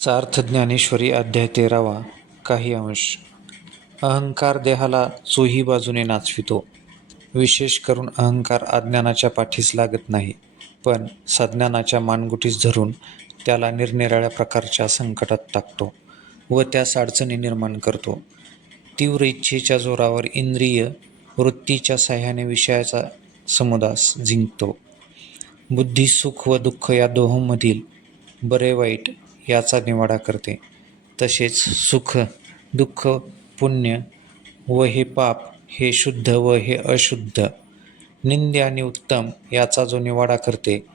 सार्थ ज्ञानेश्वरी अध्याय तेरावा काही अंश. अहंकार देहाला चोही बाजूने नाचवितो. विशेष करून अहंकार अज्ञानाच्या पाठीस लागत नाही पण सज्ञानाच्या मानगुटीस धरून त्याला निरनिराळ्या प्रकारच्या संकटात टाकतो व त्यास अडचणी निर्माण करतो. तीव्र इच्छेच्या जोरावर इंद्रिय वृत्तीच्या साह्याने विषयाचा समुदास जिंकतो. बुद्धी सुख व दुःख या दोहोंमधील बरे वाईट याचा निवाडा करते. तसेच सुख दुःख पुण्य व हे पाप हे शुद्ध व हे अशुद्ध निंद्य आणि उत्तम याचा जो निवाडा करते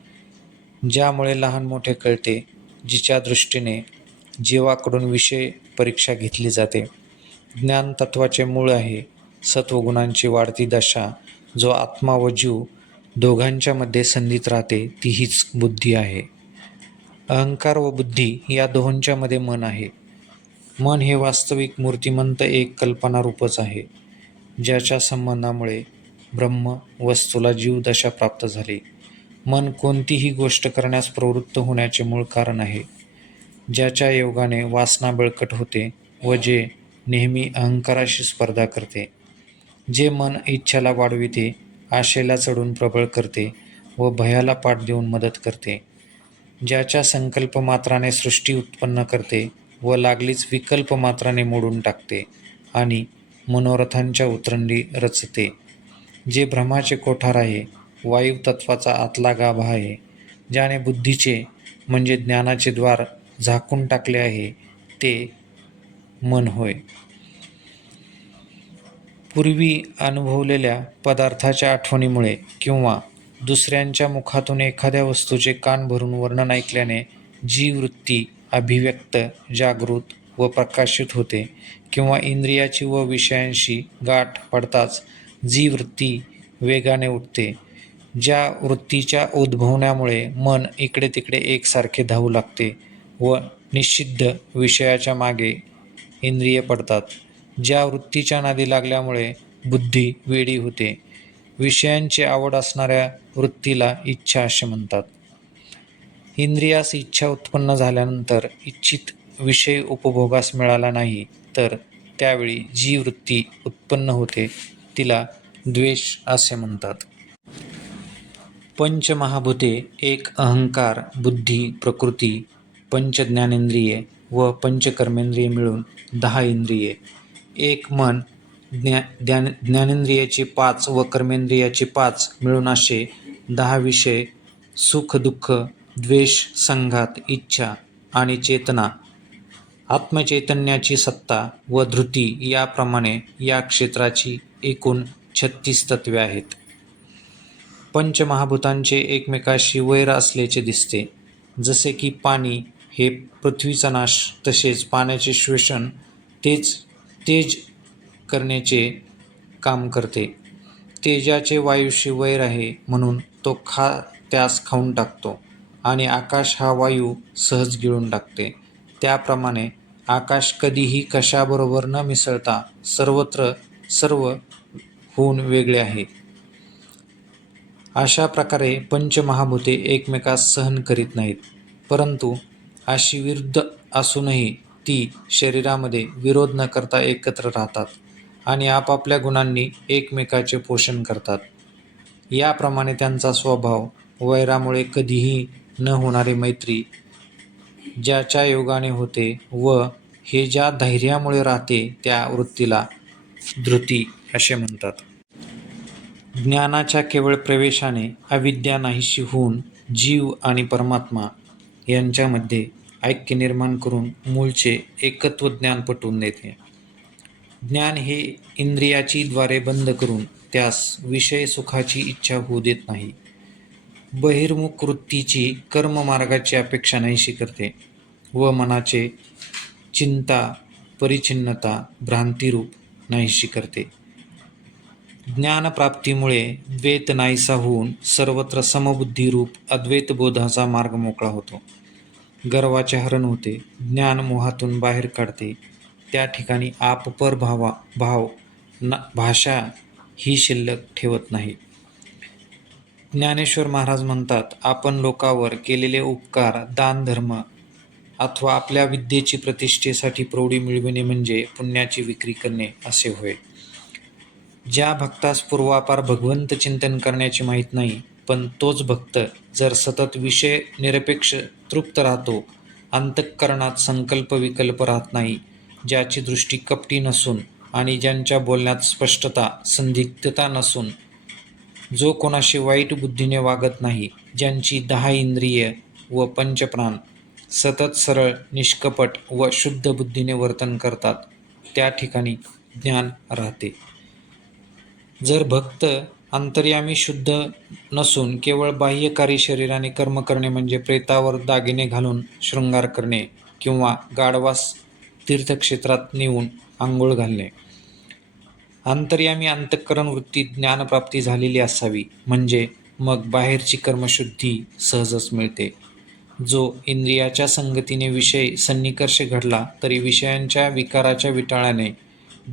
ज्यामुळे लहान मोठे कळते जिच्या दृष्टीने जीवाकडून विषय परीक्षा घेतली जाते. ज्ञान तत्वाचे मूळ आहे सत्वगुणांची वाढती दशा जो आत्मा व जीव दोघांच्यामध्ये संधीत राहते ती हीच बुद्धी आहे. अहंकार व बुद्धी या दोहोंच्या मध्ये मन आहे. मन हे वास्तविक मूर्तिमंत एक कल्पनारूपच आहे ज्याच्या संबंधामुळे ब्रह्म वस्तूला जीवदशा प्राप्त झाली. मन कोणतीही गोष्ट करण्यास प्रवृत्त होण्याचे मूळ कारण आहे ज्याच्या योगाने वासना बळकट होते व जे नेहमी अहंकाराशी स्पर्धा करते. जे मन इच्छाला वाढविते आशेला चढून प्रबळ करते व भयाला पाठ देऊन मदत करते. ज्याच्या संकल्प मात्राने सृष्टी उत्पन्न करते व लागलीच विकल्प मात्राने मोडून टाकते आणि मनोरथांच्या उतरंडी रचते. जे भ्रमाचे कोठार आहे वायू तत्वाचा आतला गाभा आहे ज्याने बुद्धीचे म्हणजे ज्ञानाचे द्वार झाकून टाकले आहे ते मन होय. पूर्वी अनुभवलेल्या पदार्थाच्या आठवणीमुळे किंवा दुसऱ्यांच्या मुखातून एखाद्या वस्तूचे कान भरून वर्णन ऐकल्याने जी वृत्ती अभिव्यक्त जागृत व प्रकाशित होते किंवा इंद्रियाची व विषयांशी गाठ पडताच जी वृत्ती वेगाने उठते ज्या वृत्तीच्या उद्भवण्यामुळे मन इकडे तिकडे एकसारखे धावू लागते व निषिद्ध विषयाच्या मागे इंद्रिय पडतात ज्या वृत्तीच्या नादी लागल्यामुळे बुद्धी वेडी होते. विषयांची आवड असणाऱ्या वृत्तीला इच्छा असे म्हणतात. इंद्रियास इच्छा उत्पन्न झाल्यानंतर इच्छित विषय उपभोगास मिळाला नाही तर त्यावेळी जी वृत्ती उत्पन्न होते तिला द्वेष असे म्हणतात. पंचमहाभूते एक अहंकार बुद्धी प्रकृती पंच ज्ञानेंद्रिये व पंचकर्मेंद्रिये मिळून दहा इंद्रिये. एक मन ज्ञा ज्ञान ज्ञानेंद्रियाचे पाच व कर्मेंद्रियाचे पाच मिळून असे दहा विषय सुख दुःख द्वेष संघात इच्छा आणि चेतना. आत्मचैतन्याची सत्ता व धृती याप्रमाणे या क्षेत्राची एकूण छत्तीस तत्वे आहेत. पंचमहाभूतांचे एकमेकाशी वैर असल्याचे दिसते. जसे की पाणी हे पृथ्वीचा नाश तसेच पाण्याचे श्वेषण तेच तेज करण्याचे काम करते. तेजाचे वायूशी वैर आहे म्हणून तो खा त्यास खाऊन टाकतो आणि आकाश हा वायू सहज गिळून टाकते. त्याप्रमाणे आकाश कधीही कशाबरोबर न मिसळता सर्वत्र सर्व होऊन वेगळे आहे. अशा प्रकारे पंचमहाभूते एकमेकास सहन करीत नाहीत परंतु अशी विरुद्ध असूनही ती शरीरामध्ये विरोध न करता एकत्र राहतात. आणि आपापल्या गुणांनी एकमेकाचे पोषण करतात. याप्रमाणे त्यांचा स्वभाव वैरामुळे कधीही न होणारी मैत्री ज्याच्या योगाने होते व हे ज्या धैर्यामुळे राहते त्या वृत्तीला धृती असे म्हणतात. ज्ञानाच्या केवळ प्रवेशाने अविद्या नाहीशी होऊन जीव आणि परमात्मा यांच्यामध्ये ऐक्य निर्माण करून मूळचे एकत्व ज्ञान पटवून देते ज्ञान हे इंद्रियाची द्वारे बंद करून त्यास विषय सुखाची इच्छा होऊ देत नाही. बहिर्मुख वृत्तीची कर्ममार्गाची अपेक्षा नाहीशी करते व मनाचे चिंता परिचिन्नता भ्रांतिरूप नाहीशी करते ज्ञानप्राप्तीमुळे द्वैत नाहीसा होऊन सर्वत्र समबुद्धीरूप अद्वैतबोधाचा मार्ग मोकळा होतो. गर्वाचे हरण होते ज्ञान मोहातून बाहेर काढते त्या ठिकाणी आपपर भावा भाव न भाषा ही शिल्लक ठेवत नाही. ज्ञानेश्वर महाराज म्हणतात आपण लोकावर केलेले उपकार दानधर्म अथवा आपल्या विद्येची प्रतिष्ठेसाठी प्रौढी मिळविणे म्हणजे पुण्याची विक्री करणे असे होय. ज्या भक्तास पूर्वापार भगवंत चिंतन करण्याची माहीत नाही पण तोच भक्त जर सतत विषय निरपेक्ष तृप्त राहतो अंतःकरणात संकल्प विकल्प राहत नाही ज्याची दृष्टी कपटी नसून आणि ज्यांच्या बोलण्यात स्पष्टता संदिग्धता नसून जो कोणाशी वाईट बुद्धीने वागत नाही ज्यांची दहा इंद्रिय व पंचप्राण सतत सरळ निष्कपट व शुद्ध बुद्धीने वर्तन करतात त्या ठिकाणी ज्ञान राहते. जर भक्त अंतर्यामी शुद्ध नसून केवळ बाह्यकारी शरीराने कर्म करणे म्हणजे प्रेतावर दागिने घालून शृंगार करणे किंवा गाढवास तीर्थक्षेत्रात नेऊन आंघोळ घालणे. अंतर्यामी अंतःकरण वृत्ती ज्ञानप्राप्ती झालेली असावी. म्हणजे मग बाहेरची कर्मशुद्धी सहजच मिळते. जो इंद्रियाच्या संगतीने विषय सन्निकर्ष घडला तरी विषयांच्या विकाराच्या विटाळ्याने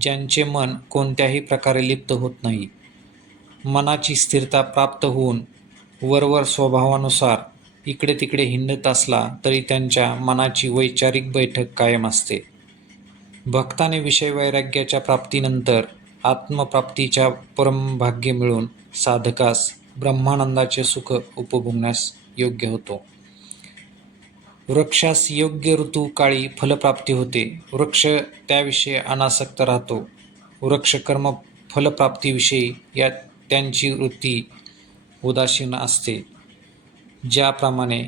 ज्यांचे मन कोणत्याही प्रकारे लिप्त होत नाही मनाची स्थिरता प्राप्त होऊन वरवर स्वभावानुसार इकडे तिकडे हिंडत असला तरी त्यांच्या मनाची वैचारिक बैठक कायम असते. भक्ताने विषय वैराग्याच्या प्राप्तीनंतर आत्मप्राप्तीच्या परमभाग्य मिळून साधकास ब्रह्मानंदाचे सुख उपभोगण्यास योग्य होतो. वृक्षास योग्य ऋतू काळी फलप्राप्ती होते. वृक्ष त्याविषयी अनासक्त राहतो. वृक्षकर्म फलप्राप्तीविषयी या त्यांची वृत्ती उदासीन असते. ज्याप्रमाणे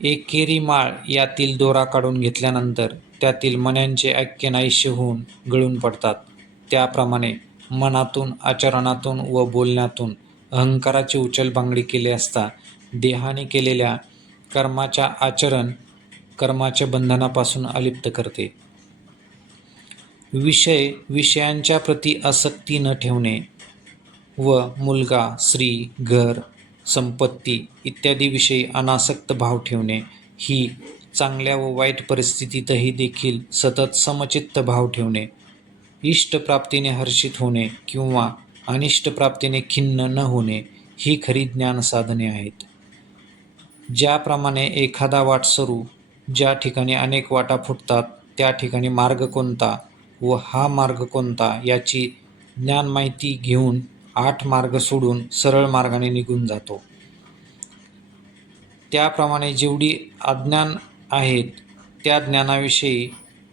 एकेरी माळ यातील दोरा काढून घेतल्यानंतर त्यातील मण्यांचे ऐक्य नाहीसे होऊन गळून पडतात. त्याप्रमाणे मनातून आचरणातून व बोलण्यातून अहंकाराची उचलबांगडी केली असता देहाने केलेल्या कर्माच्या आचरण कर्माच्या बंधनापासून अलिप्त करते. विषय विषयांच्या प्रती आसक्ती न ठेवणे व मुलगा स्त्री घर संपत्ती इत्यादी विषयी अनासक्त भाव ठेवणे ही चांगल्या व वाईट परिस्थितीतही देखील सतत समचित्त भाव ठेवणे इष्टप्राप्तीने हर्षित होणे किंवा अनिष्टप्राप्तीने खिन्न न होणे ही खरी ज्ञानसाधने आहेत. ज्याप्रमाणे एखादा वाट सरू ज्या ठिकाणी अनेक वाटा फुटतात त्या ठिकाणी मार्ग कोणता व हा मार्ग कोणता याची ज्ञान माहिती घेऊन आठ मार्ग सोडून सरळ मार्गाने निघून जातो. त्याप्रमाणे जेवढी अज्ञान आहेत. त्या ज्ञानाविषयी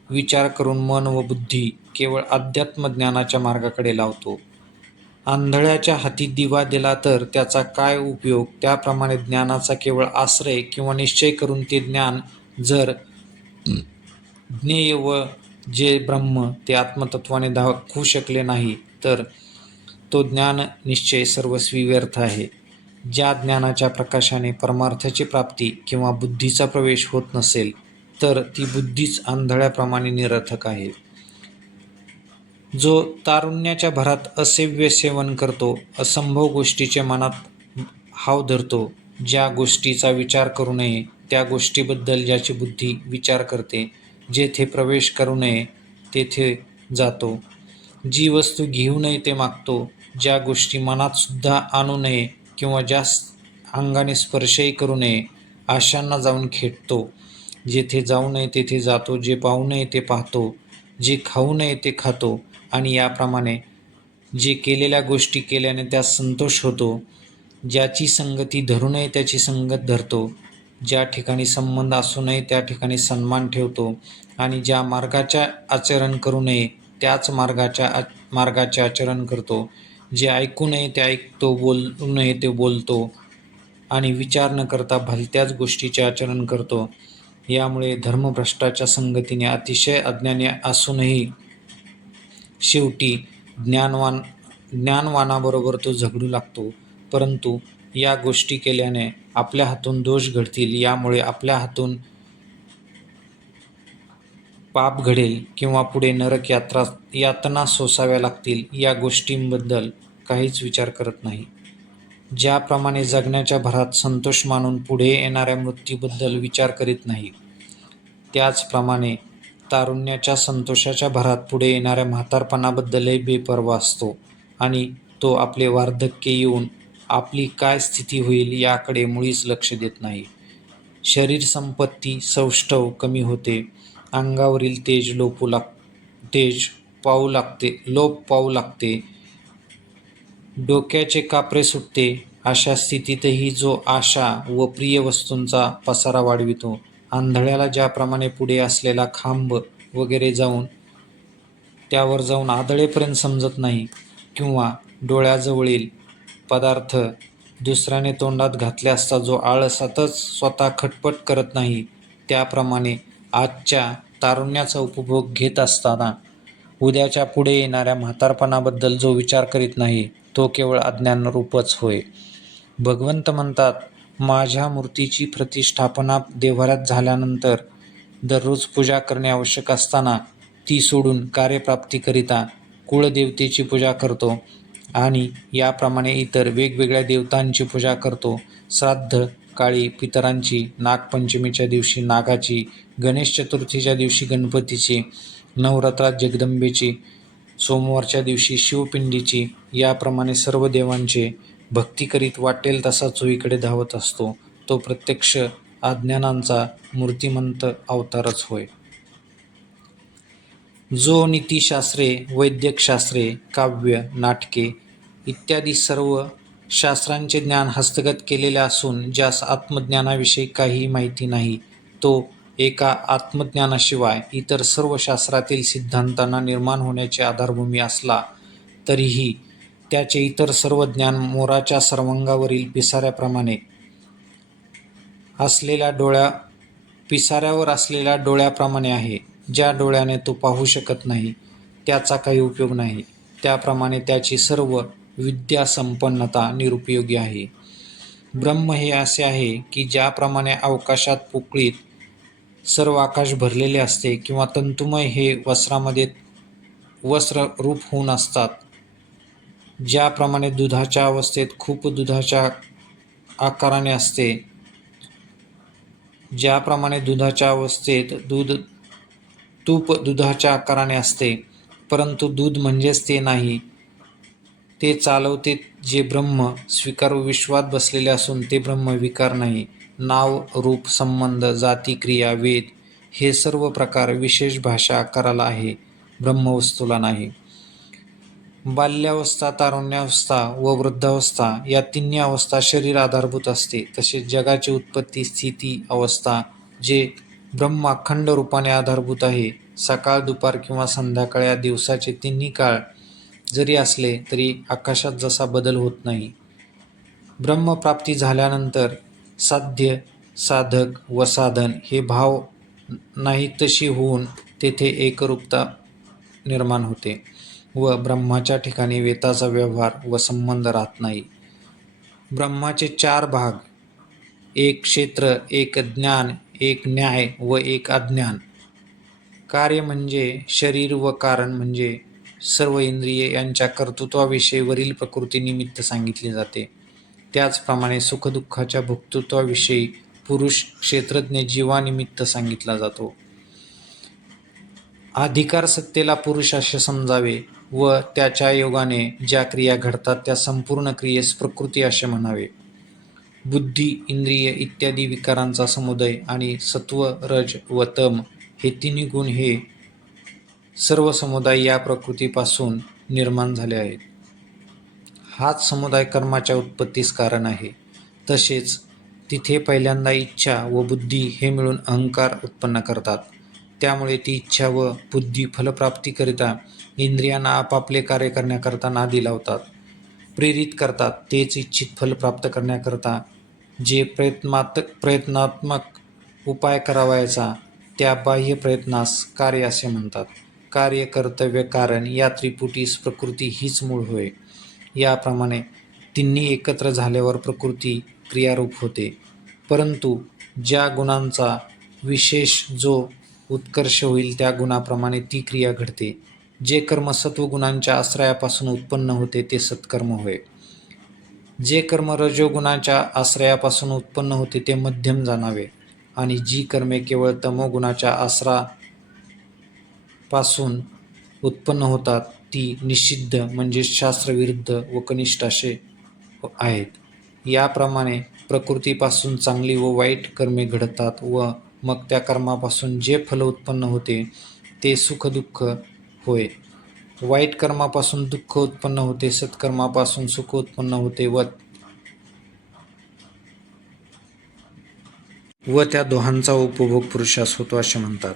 विचार करून मन व बुद्धी केवळ अध्यात्मज्ञानाच्या मार्गाकडे लावतो. आंधळ्याच्या हाती दिवा दिला तर त्याचा काय उपयोग? त्याप्रमाणे ज्ञानाचा केवळ आश्रय किंवा निश्चय करून ते ज्ञान जर ज्ञेय व जे ब्रह्म ते आत्मतत्वाने दाखवू शकले नाही तर तो ज्ञान निश्चय सर्वस्वी व्यर्थ आहे. ज्या ज्ञानाच्या प्रकाशाने परमार्थाची प्राप्ती किंवा बुद्धीचा प्रवेश होत नसेल तर ती बुद्धीच आंधळ्याप्रमाणे निरर्थक आहे. जो तारुण्याच्या भरात असेव्य सेवन करतो असंभव गोष्टीचे मनात हाव धरतो ज्या गोष्टीचा विचार करू नये त्या गोष्टीबद्दल ज्याची बुद्धी विचार करते जेथे प्रवेश करू नये तेथे जातो. जी वस्तू घेऊ नये ते मागतो ज्या गोष्टी मनातसुद्धा आणू नये किंवा ज्या अंगाने स्पर्शही करू नये आशांना जाऊन खेटतो. जेथे जाऊ नये तेथे जातो जे पाहू नये ते पाहतो जे खाऊ नये ते खातो. आणि याप्रमाणे जे केलेल्या गोष्टी केल्याने त्यात संतोष होतो. ज्याची संगती धरू नये त्याची संगत धरतो. ज्या ठिकाणी संबंध असू नये त्या ठिकाणी सन्मान ठेवतो. आणि ज्या मार्गाच्या आचरण करू नये त्याच मार्गाच्या मार्गाचे आचरण करतो. जे ऐकू नये ते ऐकतो बोलू नये ते बोलतो आणि विचार न करता भलत्याच गोष्टीचे आचरण करतो. यामुळे धर्मभ्रष्टाच्या संगतीने अतिशय अज्ञानी असूनही शेवटी ज्ञानवान ज्ञानवानाबरोबर तो झगडू लागतो. परंतु या गोष्टी केल्याने आपल्या हातून दोष घडतील. यामुळे आपल्या हातून पाप घडेल किंवा पुढे नरक यात्रा यातना सोसाव्या लागतील या गोष्टींबद्दल काहीच विचार करत नाही. ज्याप्रमाणे जगण्याच्या भरात संतोष मानून पुढे येणाऱ्या मृत्यूबद्दल विचार करीत नाही त्याचप्रमाणे तारुण्याच्या संतोषाच्या भरात पुढे येणाऱ्या म्हातारपणाबद्दलही बेपर्वा असतो आणि तो आपले वार्धक्य येऊन आपली काय स्थिती होईल याकडे मुळीच लक्ष देत नाही. शरीर संपत्ती सौष्ठव कमी होते. अंगावरील तेज लोपू लाग तेज पाहू लागते लोप पाहू लागते. डोक्याचे कापरे सुटते अशा स्थितीतही जो आशा व प्रिय वस्तूंचा पसारा वाढवितो. आंधळ्याला ज्याप्रमाणे पुढे असलेला खांब वगैरे जाऊन त्यावर जाऊन आदळेपर्यंत समजत नाही किंवा डोळ्याजवळील पदार्थ दुसऱ्याने तोंडात घातले असता जो आळसातच स्वतः खटपट करत नाही त्याप्रमाणे आजच्या तारुण्याचा उपभोग घेत असताना उद्याच्या पुढे येणाऱ्या म्हातारपणाबद्दल जो विचार करीत नाही तो केवळ अज्ञानरूपच होय. भगवंत म्हणतात माझ्या मूर्तीची प्रतिष्ठापना देव्हाऱ्यात झाल्यानंतर दररोज पूजा करणे आवश्यक असताना ती सोडून कार्यप्राप्तीकरिता कुळदेवतेची पूजा करतो आणि याप्रमाणे इतर वेगवेगळ्या देवतांची पूजा करतो श्राद्ध काळी पितरांची नागपंचमीच्या दिवशी नागाची गणेश चतुर्थीच्या दिवशी गणपतीची नवरात्रात जगदंबेची सोमवारच्या दिवशी शिवपिंडीची याप्रमाणे सर्व देवांचे भक्ती करीत वाटेल तसा चोईकडे धावत असतो. तो प्रत्यक्ष अज्ञानांचा मूर्तिमंत अवतारच होय. जो नीतीशास्त्रे वैद्यकशास्त्रे काव्य नाटके इत्यादी सर्व शास्त्रांचे ज्ञान हस्तगत केलेले असून ज्यास आत्मज्ञानाविषयी काहीही माहिती नाही तो एका आत्मज्ञानाशिवाय इतर सर्व शास्त्रातील सिद्धांतांना निर्माण होण्याची आधारभूमी असला तरीही त्याचे इतर सर्व ज्ञान मोराच्या सर्वांगावरील पिसाऱ्याप्रमाणे असलेल्या डोळ्या पिसाऱ्यावर असलेल्या डोळ्याप्रमाणे आहे ज्या डोळ्याने तो पाहू शकत नाही त्याचा काही उपयोग नाही. त्याप्रमाणे त्याची सर्व विद्यासंपन्नता निरुपयोगी आहे. ब्रह्म हे असे आहे की ज्याप्रमाणे अवकाशात पोकळीत सर्व आकाश भरलेले असते किंवा तंतुमय हे वस्त्रामध्ये वस्त्र रूप होऊन असतात. ज्याप्रमाणे दुधाच्या अवस्थेत खूप दुधाच्या आकाराने असते ज्याप्रमाणे दुधाच्या अवस्थेत दूध तूप दुधाच्या आकाराने असते परंतु दूध म्हणजेच ते नाही. ते चालवते जे ब्रह्म स्वीकार विश्वात बसलेले असून ते ब्रह्म विकार नाही. नाव रूप संबंध जाती क्रिया वेद हे सर्व प्रकार विशेष भाषा आकाराला आहे. ब्रह्मवस्तूला नाही. बाल्यावस्था तारुण्यावस्था व वृद्धावस्था या तिन्ही अवस्था शरीर आधारभूत असते. तसेच जगाची उत्पत्ती स्थिती अवस्था जे ब्रह्म अखंड रूपाने आधारभूत आहे सकाळ दुपार किंवा संध्याकाळ या दिवसाचे तिन्ही काळ जरी असले तरी आकाशात जसा बदल होत नाही. ब्रह्मप्राप्ती झाल्यानंतर साध्य साधक व साधन हे भाव नाही तशी होऊन तेथे एकरूपता निर्माण होते व ब्रह्माच्या ठिकाणी वेताचा व्यवहार व संबंध राहत नाही. ब्रह्माचे चार भाग एक क्षेत्र एक ज्ञान एक न्याय व एक अज्ञान. कार्य म्हणजे शरीर व कारण म्हणजे सर्व इंद्रिये यांच्या कर्तृत्वाविषयी वरील प्रकृतीनिमित्त सांगितले जाते. त्याचप्रमाणे सुखदुःखाच्या भोक्तृत्वाविषयी पुरुष क्षेत्रज्ञ जीवानिमित्त सांगितला जातो. अधिकार सत्तेला पुरुष असे समजावे व त्याच्या योगाने ज्या क्रिया घडतात त्या संपूर्ण क्रियेस प्रकृती असे म्हणावे. बुद्धी इंद्रिय इत्यादी विकारांचा समुदय आणि सत्व रज व तम हे तिन्ही गुण हे सर्व समुदाय या प्रकृतीपासून निर्माण झाले आहेत. हाच समुदाय कर्माच्या उत्पत्तीस कारण आहे. तसेच तिथे पहिल्यांदा इच्छा व बुद्धी हे मिळून अहंकार उत्पन्न करतात. त्यामुळे ती इच्छा व बुद्धी फलप्राप्तीकरिता इंद्रियांना आपापले कार्य करण्याकरता नादी लावतात. प्रेरित करतात तेच इच्छित फल प्राप्त करण्याकरता. जे प्रयत्नात प्रयत्नात्मक उपाय करावायचा त्या बाह्य प्रयत्नास कार्य असे म्हणतात. कार्य कर्तव्य कारण या त्रिपुटीस प्रकृती हीच मूळ होय. याप्रमाणे तिन्ही एकत्र झाल्यावर प्रकृती क्रियारूप होते. परंतु ज्या गुणांचा विशेष जो उत्कर्ष होईल त्या गुणाप्रमाणे ती क्रिया घडते. जे कर्म सत्वगुणांच्या आश्रयापासून उत्पन्न होते ते सत्कर्म होय. जे कर्म रजोगुणाच्या आश्रयापासून उत्पन्न होते ते मध्यम जाणावे. आणि जी कर्मे केवळ तमोगुणाच्या पासून उत्पन्न होतात ती निषिद्ध म्हणजे शास्त्रविरुद्ध व कनिष्ठ असे आहेत. याप्रमाणे प्रकृतीपासून चांगली व वाईट कर्मे घडतात व मग त्या कर्मापासून जे फल उत्पन्न होते ते सुखदुःख होय. वाईट कर्मापासून दुःख उत्पन्न होते सत्कर्मापासून सुख उत्पन्न होते व व त्या दोहांचा उपभोग पुरुषास होतो असे म्हणतात.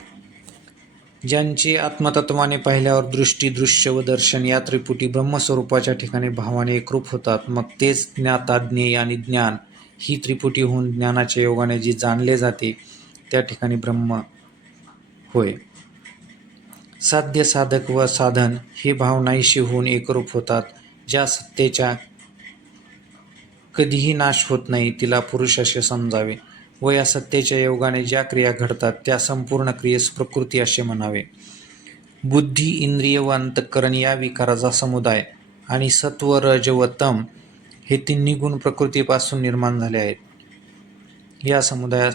ज्यांची आत्मतत्वाने पाहिल्यावर दृष्टी दृश्य व दर्शन या त्रिपुटी ब्रह्मस्वरूपाच्या ठिकाणी भावाने एकरूप होतात. मग तेच ज्ञाता ज्ञेय आणि ज्ञान ही त्रिपुटी होऊन ज्ञानाच्या योगाने जी जाणले जाते त्या ठिकाणी ब्रह्म होय. साध्य साधक व साधन हे भाव नाहीशी होऊन एकरूप होतात. ज्या सत्तेच्या कधीही नाश होत नाही तिला पुरुष असे समजावे. व या सत्तेच्या योगाने ज्या क्रिया घडतात त्या संपूर्ण क्रियेस प्रकृती असे म्हणावे. बुद्धी इंद्रिय व अंतःकरण या विकाराचा समुदाय आणि सत्व रज व तम हे तिन्ही गुण प्रकृतीपासून निर्माण झाले आहेत. या समुदायात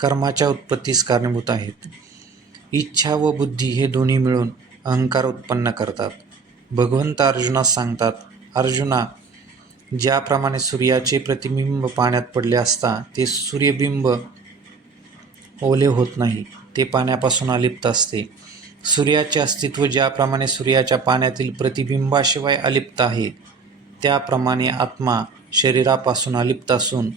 कर्माच्या उत्पत्तीस कारणीभूत आहेत. इच्छा व बुद्धी हे दोन्ही मिळून अहंकार उत्पन्न करतात. भगवंत अर्जुनास सांगतात अर्जुना ज्याप्रमाणे सूर्याचे प्रतिबिंब पाण्यात पडले असता ते सूर्यबिंब ओले होत नाही ते पाण्यापासून अलिप्त असते. सूर्याचे अस्तित्व ज्याप्रमाणे सूर्याच्या पाण्यातील प्रतिबिंबाशिवाय अलिप्त आहे त्याप्रमाणे आत्मा शरीरापासून अलिप्त असून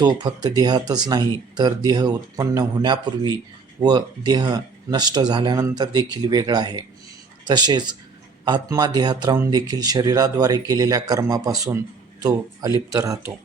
तो फक्त देहातच नाही तर देह उत्पन्न होण्यापूर्वी व देह नष्ट झाल्यानंतर देखील वेगळा आहे. तसेच आत्मा देहात राहून देखील शरीराद्वारे केलेल्या कर्मापासून तो अलिप्त राहतो.